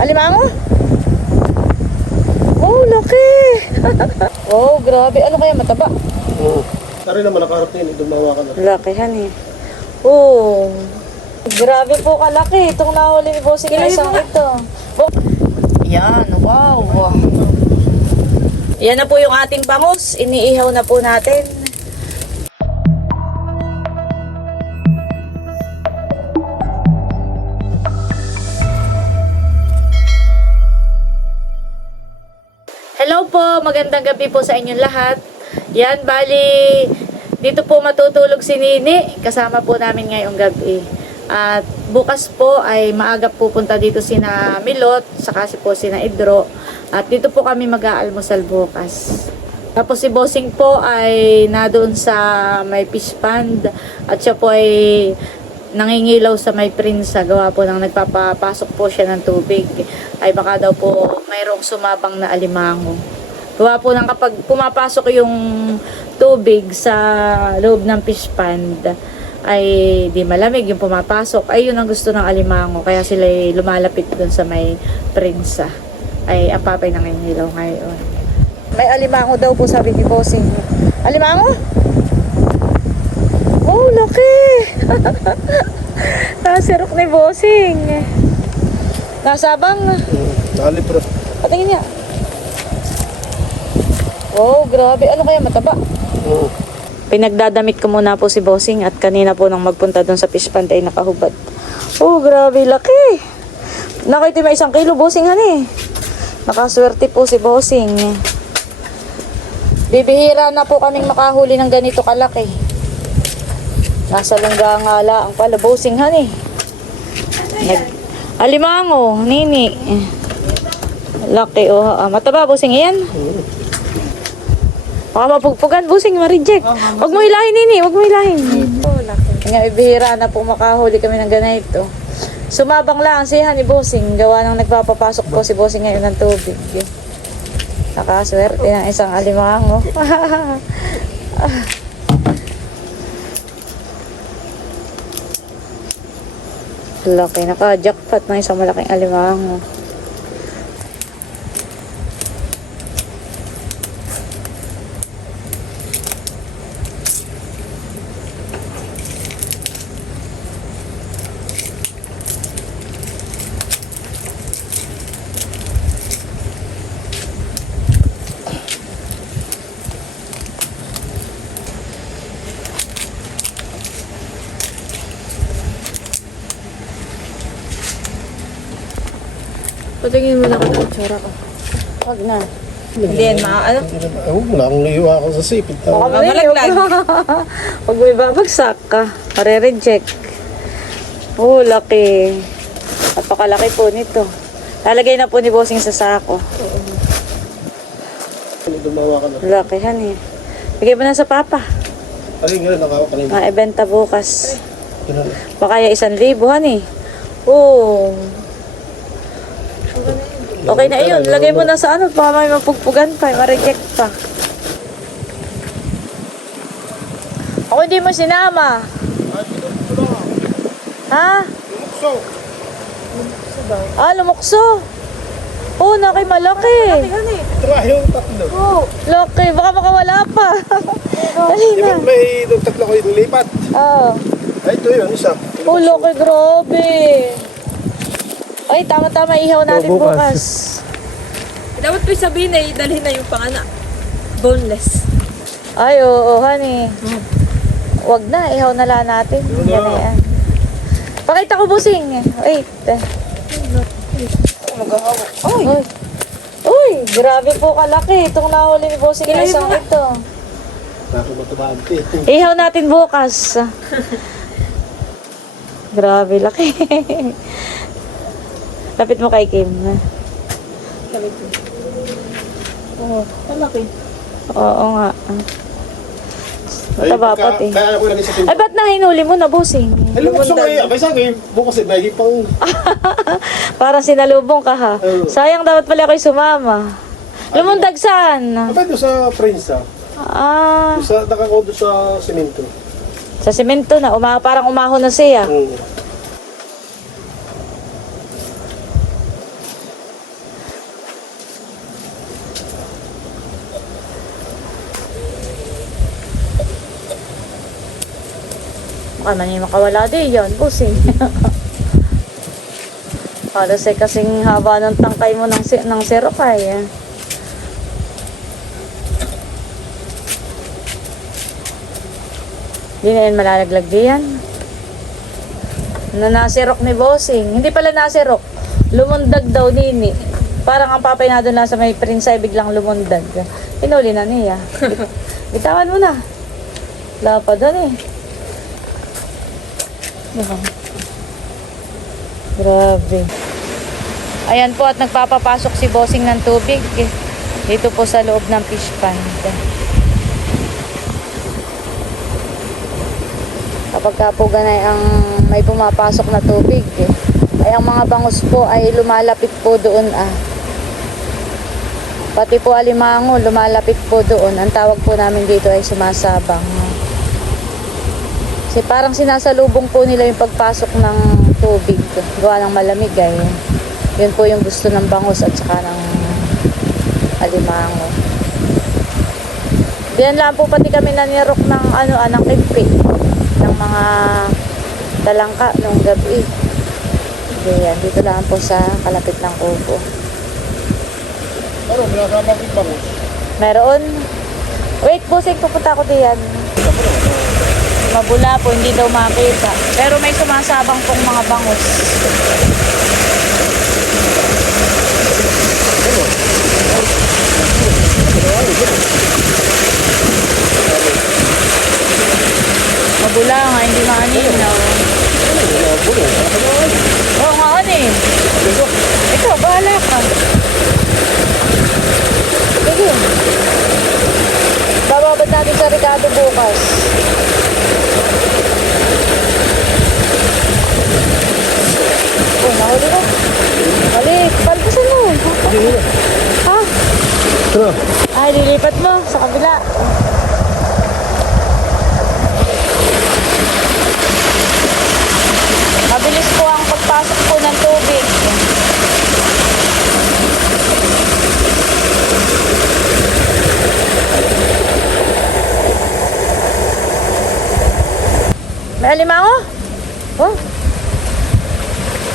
Alimango? Oh, laki! oh, grabe. Ano kaya mataba? Oo. Tari naman nakaharap na yun, dumawa ka na. Lakihan eh. Oh. Grabe po kalaki. Itong nahuli ni Bossing na isang ito. Oh. Yan, wow. Yan na po yung ating bangus. Iniihaw na po natin. Magandang gabi po sa inyong lahat. Yan, bali, dito po matutulog si Nini. Kasama po namin ngayong gabi. At bukas po ay maaga pupunta dito sina Milot, saka si po sina Idro. At dito po kami mag-aalmusal bukas. Tapos si Bossing po ay na doon sa may fish pond at siya po ay nangingilaw sa may prinsa gawa po nang nagpapapasok po siya ng tubig ay baka daw po mayroong sumabang na alimango. Gawa po nang kapag pumapasok yung tubig sa loob ng fish pond ay di malamig yung pumapasok ay yun ang gusto ng alimango kaya sila ay lumalapit doon sa may prinsa ay ang papay nangingilaw ngayon. May alimango daw po sabi ni Bossing. Alimango? Oh, laki! Nasirok ni Bossing. Nasabang. Oo. Nakalipro. Patingin niya. Oh, grabe. Ano kaya mataba? Oo. Pinagdadamit ko muna po si Bossing at kanina po nang magpunta doon sa fish pond ay nakahubad. Oh, grabe. Laki. Nakita may isang kilo Bossing hani. Nakaswerte po si Bossing. Bibihira na po kaming makahuli ng ganito kalaki. Nasa lungga nga lang pala Bossing hani. Nag Alimango, nini. Laki oh. ah, mataba Bossing yan. Baka mapugpugan, busing, ma-reject. Huwag mo hilahin, nini. Huwag mo hilahin. Nga, ibihira na po makahuli kami ng ganito. Sumabang lang siya ni Bossing. Gawa nang nagpapapasok po si Bossing ngayon ng tubig. Nakaswerte ng isang alimango. Laki, naka-jackpot ng isang malaking alimango. Patingin mo na ka ng tsura ko. Huwag na. Hindi yan, ma... Ano? Oo, wala akong naiwa ako sa sipit. Baka Tama. malaglag. Huwag mo ibabagsak ka. Pare-reject. Oh, laki. Napakalaki po nito. Lalagay na po ni Bossing sa sako. Dumawa ka na. Laki han eh. Bigay mo na sa papa. Tari nga rin, nakawak ka na yun. Maibenta bukas. Ganun. Baka ya isang libo han eh. Oh. Okay na yun. Lagay mo na sa ano. Baka may mapugpugan pa. Ma-reject pa. Ako hindi mo sinama. Ha? So, Ah, lumukso. Oh, naki malaki. try yung tatlo. Oh, laki. Baka makawala pa. Dali na. ba may itong tatlo ko yung lipat? Oh. Ay, ito yun, isa. Oh, laki. Grabe. Ay, tama-tama. Ihaw natin bukas. bukas. Dapat po sabihin na dalhin na yung pangana. Boneless. Ay, oo, honey. Wag na. Ihaw na lang natin. Yun Yan na. na yan. Pakita ko busing. Wait. Uy. Uy, grabe po kalaki. Itong nahuli ni Bossing na isang ito. Nako matubante. Ihaw natin bukas. Grabe, laki. Lapit mo kay Kim. Sabi ko. Oo, malaki. Oo nga. Mataba pagka- pati. Kaya ako lang isa Ay, ba't na hinuli mo na, bossing? Ay, lumukso ngayon. Abay sa akin, bukas eh, may pang... Para sinalubong ka ha. Oo. Sayang dapat pala kayo sumama. Lumundag saan? Abay doon sa Prince ah. Ah, Doon Sa, nakako doon sa semento. sa semento na. Uma, parang umahon na siya. Oo. Baka man makawala din yan, busing. Para sa kasing haba ng tangkay mo ng, ng serokay. Eh. Hindi na yan malalaglag di yan. Na nasirok ni Bossing. Hindi pala nasirok. Lumundag daw nini. Parang ang papay na doon lang sa may prince ay biglang lumundag. Pinuli na niya. Bitawan mo na. Wala pa doon eh. Diba? Grabe. Ayan po at nagpapapasok si Bossing ng tubig. eh. Dito po sa loob ng fish pond. Kapag ka po ganay ang may pumapasok na tubig, eh, ay ang mga bangus po ay lumalapit po doon ah. Pati po alimango lumalapit po doon. Ang tawag po namin dito ay sumasabang. Kasi parang sinasalubong po nila yung pagpasok ng tubig. Gawa ng malamig ay. Yun po yung gusto ng bangus at saka ng alimango. Diyan lang po pati kami nanirok ng ano, ah, ng kimpi. Ng mga talangka nung gabi. Diyan, dito lang po sa kalapit ng kubo. Ano, minasama ko bangus. Meron. Wait, busing, pupunta ako diyan. Mabula po, hindi daw makita. Pero may sumasabang pong mga bangus. Mabula nga, hindi maaninaw. Oo nga, ano eh. Ikaw, bahala ka. Sige. Bababad natin sa Ricardo bukas. Oh, nahuli na. Mali, palpasan mo. Ha? Tara. Ay, lilipat mo sa kabila. Mabilis po ang pagpasok po ng tubig. May alimango? Oh.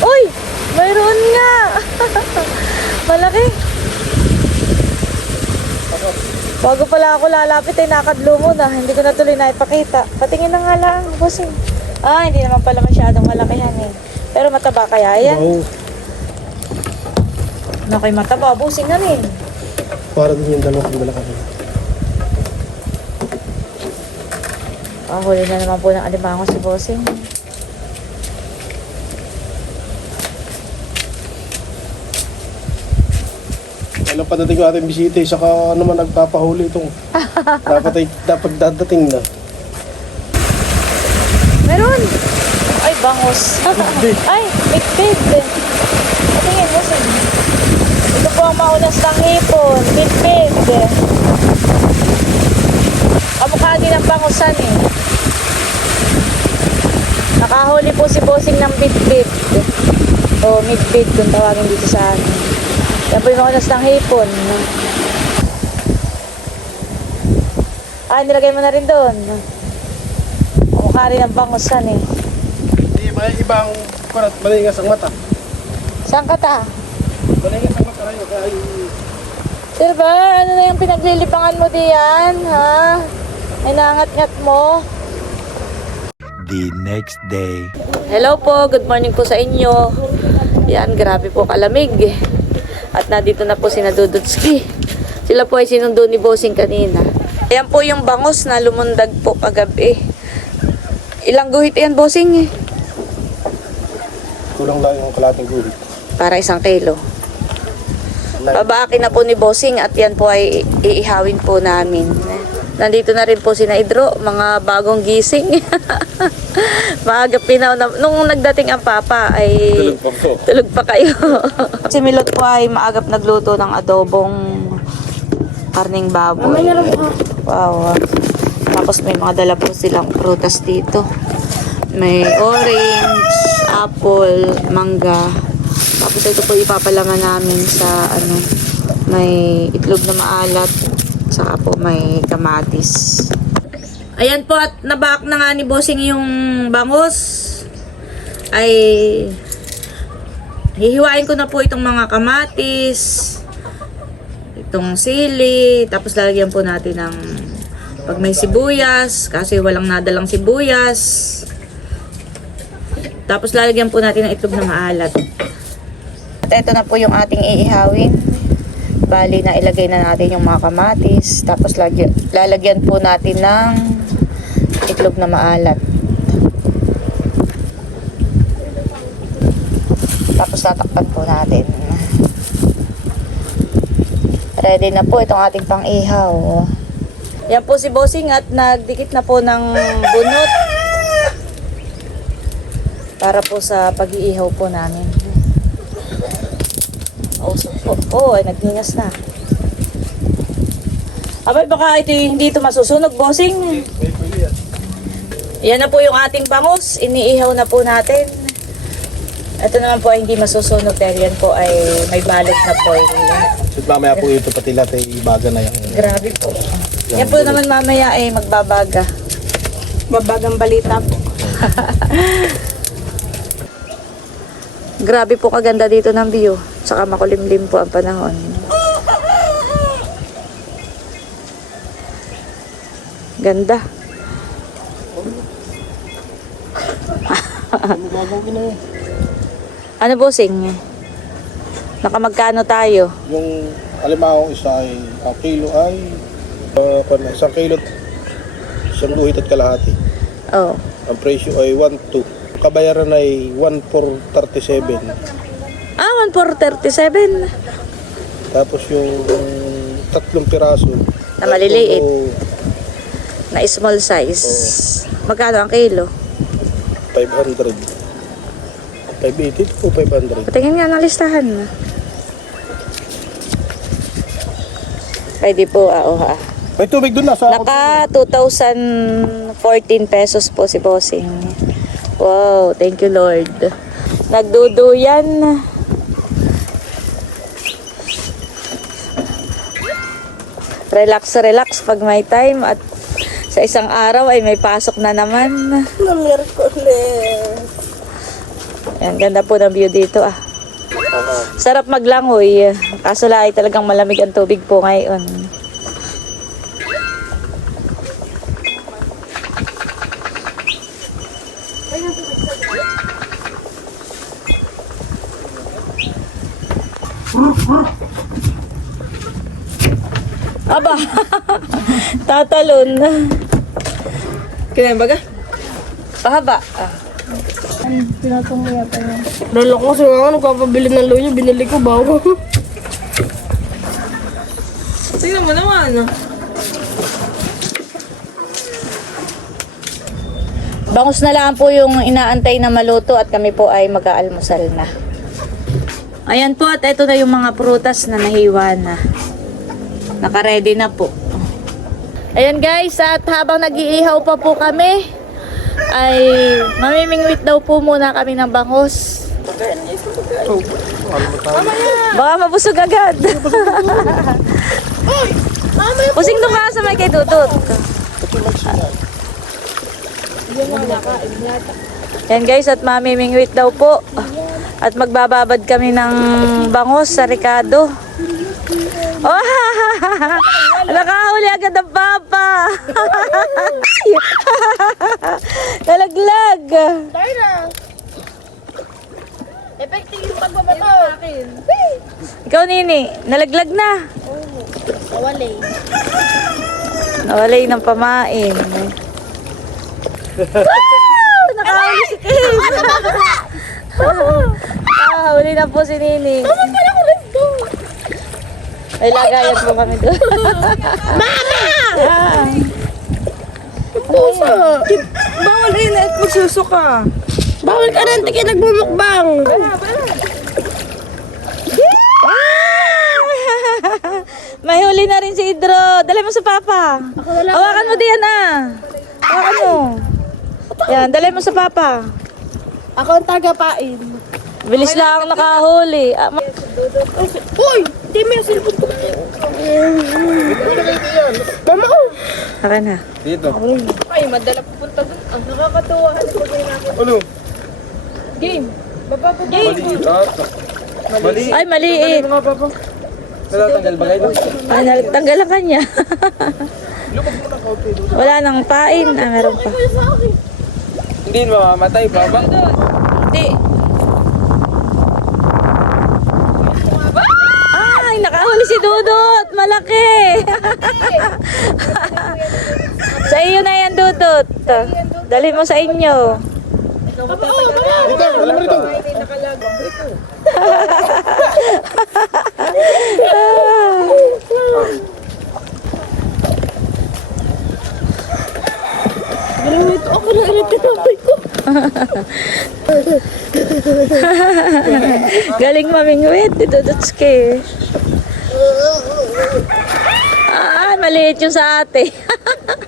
Uy! Mayroon nga! Malaki. Bago pala ako lalapit ay nakadlo mo na. Hindi ko na tuloy na ipakita. Patingin na nga lang, bossing. Ah, hindi naman pala masyadong malakihan eh. Pero mataba kaya yan? Oo. Ano kay mataba? Bossing na rin. Para din yung dalawa kong malaki. Ah, huli na naman po ng alimango si bossing. Kailan pa dating yung ating bisita, saka naman nagpapahuli itong dapat ay dapat dadating na. Meron! Ay, bangos. Ay, bigpig. Patingin, bossing. Ito po ang maunas ng hipon. Bigpig. Kamukha din ng bangusan eh. Nakahuli po si bossing ng bit-bit. O mid-bit kung tawagin dito sa amin. Yan po yung maunas ng hipon. Ah, nilagay mo na rin doon. Kamukha rin ng bangusan eh. Hindi, may ibang kurat, malingas ang mata. Saan ka ta? Malingas ang mata kayo, kaya ay Sir ba, ano na yung pinaglilipangan mo diyan, ha? Ay nangat-ngat mo. the next day. Hello po, good morning po sa inyo. Yan, grabe po kalamig. At nandito na po si Nadudutski. Sila po ay sinundo ni Bossing kanina. Ayan po yung bangus na lumundag po kagabi. Ilang guhit yan, Bossing? eh? kulang lang yung kalating guhit. Para isang kilo. Babaakin na po ni Bossing at yan po ay iihawin po namin. Nandito na rin po si Naidro, mga bagong gising. Maaga pinaw na, nung nagdating ang papa ay Tulog pa po. tulog pa kayo. si Milot po ay maagap nagluto ng adobong karning baboy. Wow. ah. Tapos may mga dala po silang prutas dito. May orange, apple, mangga. Tapos ito po ipapalaman namin sa ano, may itlog na maalat, saka po may kamatis. Ayan po at nabak na nga ni Bossing yung bangos. Ay hihiwain ko na po itong mga kamatis, itong sili, tapos lalagyan po natin ng pag may sibuyas, kasi walang nadalang sibuyas. Tapos lalagyan po natin ng itlog na maalat. At ito na po yung ating iihawin. Bali na ilagay na natin yung mga kamatis. Tapos lagyan, lalagyan po natin ng itlog na maalat. Tapos tatakpan po natin. Ready na po itong ating pang-ihaw. Yan po si Bossing at nagdikit na po ng bunot para po sa pag-iihaw po namin. Oh, so, oh, oh, ay nagningas na. Abay, baka ito yung hindi ito masusunog, bossing. Yan na po yung ating bangus. Iniihaw na po natin. Ito naman po ay hindi masusunog dahil yan po ay may balot na foil. So, mamaya po ito pati lahat ay baga na yan. Grabe po. Yan po naman mamaya ay magbabaga. Babagang balita po. Grabe po kaganda dito ng view. Saka makulimlim po ang panahon. Ganda. Ano bossing? Nakamagkano tayo? Yung alimahong isa ay, ang kilo ay, uh, isang kilo, isang guhit at kalahati. Oh. Ang presyo ay 1.2. Kabayaran ay 1.437. Ah, 1,437. Tapos yung tatlong piraso. Na maliliit. tatlo, Na small size. Magkano ang kilo? 500. 580 o 500. Patingin nga ng listahan. Pwede po, ah, oh, ah. May tubig doon na sa Naka 2,014 pesos po si Bossing. Wow, thank you Lord. Nagduduyan. Relax, relax pag may time at sa isang araw ay may pasok na naman. Na Merkules. Yan, ganda po ng view dito ah. Sarap maglangoy. Kaso lang ay talagang malamig ang tubig po ngayon. Aba, tatalon. Kaya baga? Pahaba. Ah. Lalo ko kasi nga nagpapabili ng loyo, binili ko bago. Tingnan mo naman. Bangus na lang po yung inaantay na maluto at kami po ay mag-aalmusal na. Ayan po at ito na yung mga prutas na nahiwa na. Naka-ready na po. Ayan guys, at habang nag-iihaw pa po kami, ay mamimingwit daw po muna kami ng bangus. Baka mabusog agad. Pusing doon ka sa may kay Dudut. Yan guys, at mamimingwit daw po. At magbababad kami ng bangos sa Ricardo. Oh, nakahuli agad ang papa. Nalaglag. Effective yung pagbabato. Ikaw, Nini, nalaglag na. Nawalay. Nawalay ng pamain. Wow! Nakahuli si Kim. Nakahuli na po si Nini. Ay, lagayan po kami doon. Mama! Puso! Bawal rin at magsusuka. Bawal ka rin, tiki nagmumukbang. May huli na rin si Idro. Dali mo sa papa. Hawakan mo diyan ah. Hawakan mo. Yan, dali mo sa papa. Ako ang tagapain. Bilis lang nakahuli. Ah, ma- Uy! Di mo yung silpon ko. Mama, oh! Akin na. Dito. madala pupunta doon. Ang nakakatuwa. Ano pag may nakakita? Ano? Game. Baba po. Game. Maliit ata. Maliit. Ay, maliit. Ano nga papa? Natatanggal ba kayo? Ay, nagtanggal ang kanya. Wala nang pain. Ah, meron pa. Hindi mamamatay, papa. Hindi. Ay, nakahuli si Dudut. Malaki. sa iyo na yan, Dudut. Dali mo sa inyo. Dito, alam mo rito. Galing mamingwit, Dudutski. Ah, maliit yung sa ate.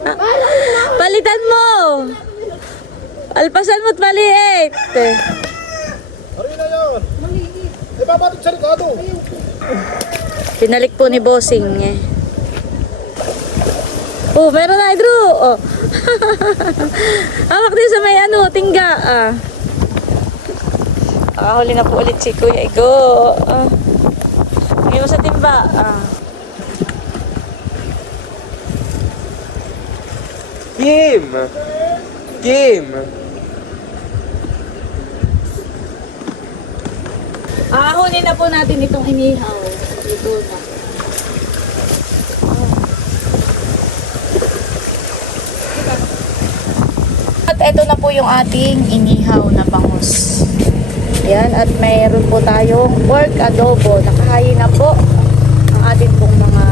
Palitan mo. Alpasan mo't maliit. Yun na yun? Eh, babatot sa Ricardo. Pinalik po ni Bossing eh. Oh, meron na, Drew. Oh. Hawak din sa may ano, tingga. Ah. Nakahuli na po ulit si Kuya Igo. Ah. Mo sa timba. Ah. Kim! Kim! Ahunin na po natin itong inihaw. Ito na. At ito na po yung ating inihaw na bangus. Yan, at mayroon po tayong pork adobo. Nakahayin na po ang ating pong mga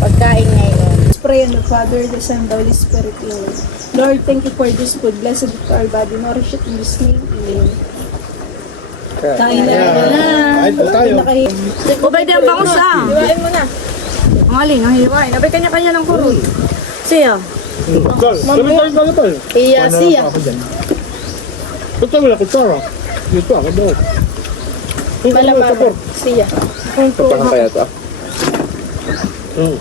pagkain ngayon. Pray on the Father, the Son, the Holy Spirit, Lord. Lord, thank you for this food. Blessed it to our body. Nourish it in this name. Amen. Kain na. Ay, po tayo. O, pwede ang bangus ah. Iwain mo na. Ang alin, ang hiwain. Abay kanya-kanya ng kurul. Siya. Tol, sabi tayo tayo tol. Iya, siya. Ba't tayo wala kutsara? Dito ako daw. Malamang. Siya. Patangan kaya ito ah. Hmm.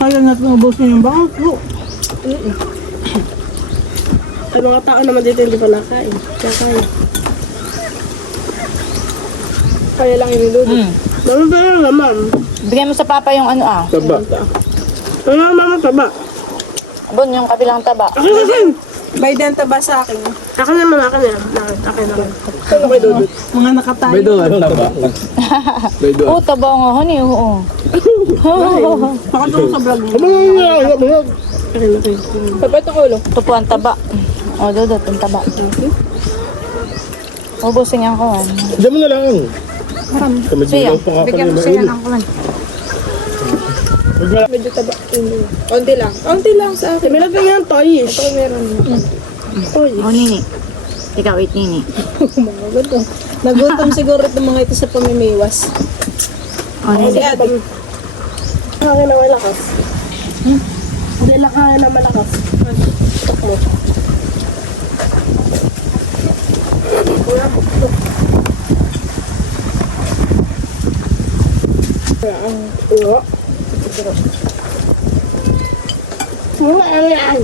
Kaya natin ubusin yung bangus po. Ay, mga tao naman dito hindi pa nakain. Kaya kaya. Kaya lang iniludot. Mm. Mama ba lang naman? Bigyan mo sa papa yung ano ah. Taba. Ano mama taba? Abon, yung kabilang taba. Akin akin! May denta ba sa akin? Akin naman, akin na. Akin naman. Ano may dudot? Mga nakatayo. May doon taba. May doon. Oo, taba nga, honey, oo. Baka doon sa vlog mo. Ano yun yan? Ano mo yan? Akin, akin. Papato ko ulo. Ito po ang taba. O, dudot, ang taba. Ubusin ang kawan. Diyan mo na lang. Marami. Nga bigyan mo kanina. siya ng kawan. Medyo taba. Konti lang. Konti lang sa akin. May lagay nga toyish. Ito meron. Toyish. O, nini. Ikaw, eat nini. Mga ganito. Nagutom siguro itong mga ito sa pamimiwas. O, nini. Ate. Hangin na malakas. Hindi lang hangin na malakas. Tok mo. Ulo. Mga ano yan?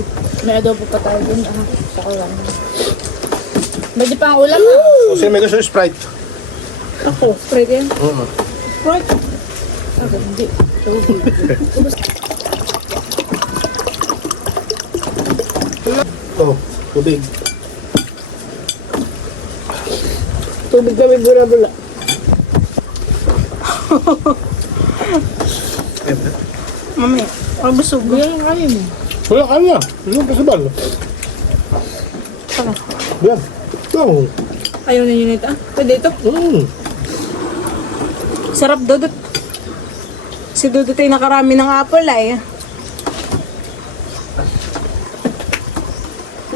May adobo pa tayo dun. Ah, sa kawan. Pwede pa ang ulam ah. O sige, may gusto yung Sprite. Ako. Sprite yan. Oo. Sprite. Okay, hindi. Oh, tubig. Tubig may bula-bula. Mami, ako busog. Yan ang kaya mo. Wala ka na. Ano kasi ba? Yan. Ito. Ayaw na yun ito. Pwede ito. Mm. Sarap dudot. Si Dudut ay nakarami ng apple ay.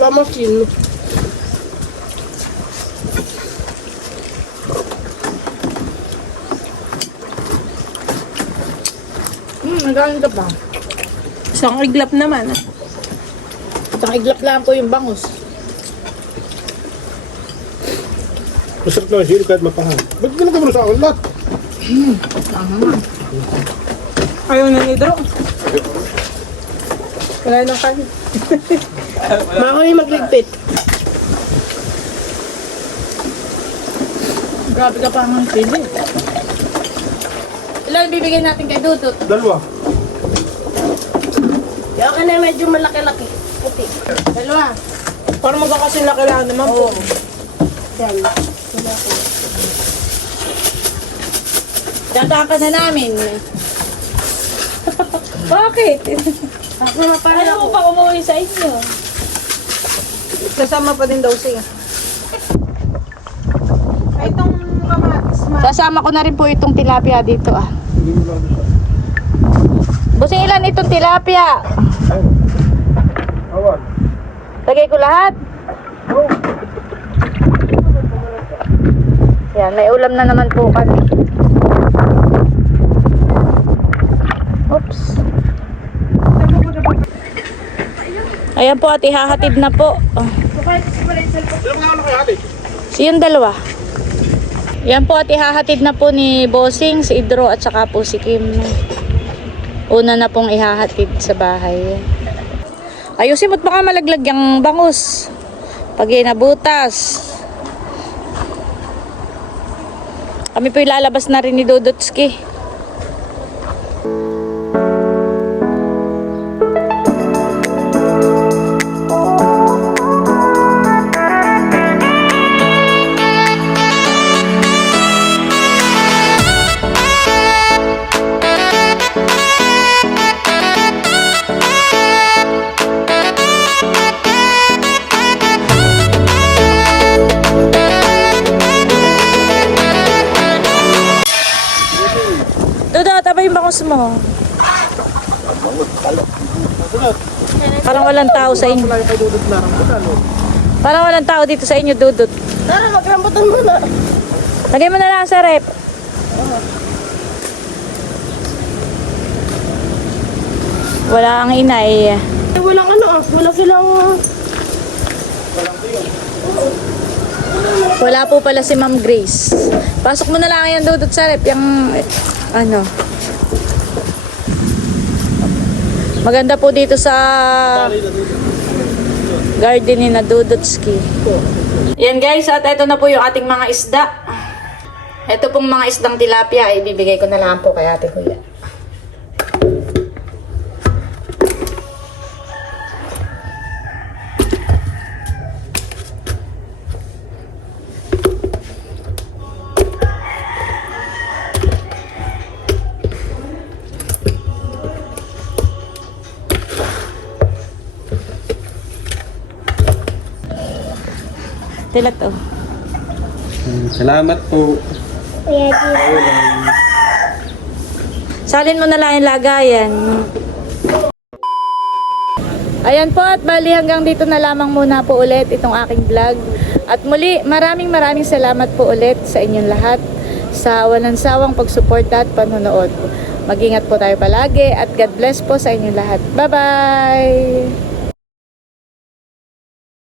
Mama Kim. Hmm, nagaling ka pa. Isang iglap naman. ah. Isang iglap lang po yung bangus. Masarap na sili kahit mapahal. Ba't ginagawa mo sa akin lahat? Ayaw na ni Dro. Wala nang kanin. Mako yung magligpit. Grabe ka pa ang pili. Ilan bibigyan natin kay Dudut? Dalawa. Ka na medyo malaki-laki. Puti. Dalawa. Para magkakasin laki lang naman po. Yan. Dadaan ka na namin. Bakit? Ako Ano mo pa umuwi sa inyo? Kasama pa din daw siya. Ay, itong kamatis ma. Sasama ko na rin po itong tilapia dito ah. Busing ilan itong tilapia? Lagay ko lahat? Yan, may ulam na naman po kami. Oops. Ayan po at ihahatid na po. Oh. Si yung dalawa. Yan po at ihahatid na po ni Bossing, si Idro at saka po si Kim. Una na pong ihahatid sa bahay. Ayusin mo't baka malaglag yung bangus. Pag nabutas. Kami po ilalabas na rin ni Dodotski. Tao sa inyo. Parang walang tao dito sa inyo, Dudut. Tara, magrambutan mo na. Lagay mo na lang sa rep. Wala ang inay. Eh, walang ano ah. Wala silang... Wala po pala si Ma'am Grace. Pasok mo na lang yan, Dudut, sa rep. Yung, ano. Maganda po dito sa garden ni na Dudutski. Yan guys, at ito na po yung ating mga isda. Ito pong mga isdang tilapia, ibibigay ko na lang po kay Ate Kuya. Tilat oh. Salamat po. Salin mo na lang yung lagayan. Ayan po at bali hanggang dito na lamang muna po ulit itong aking vlog. At muli maraming maraming salamat po ulit sa inyong lahat sa walang sawang pagsuporta at panonood. Mag-ingat po tayo palagi at God bless po sa inyong lahat. Bye-bye!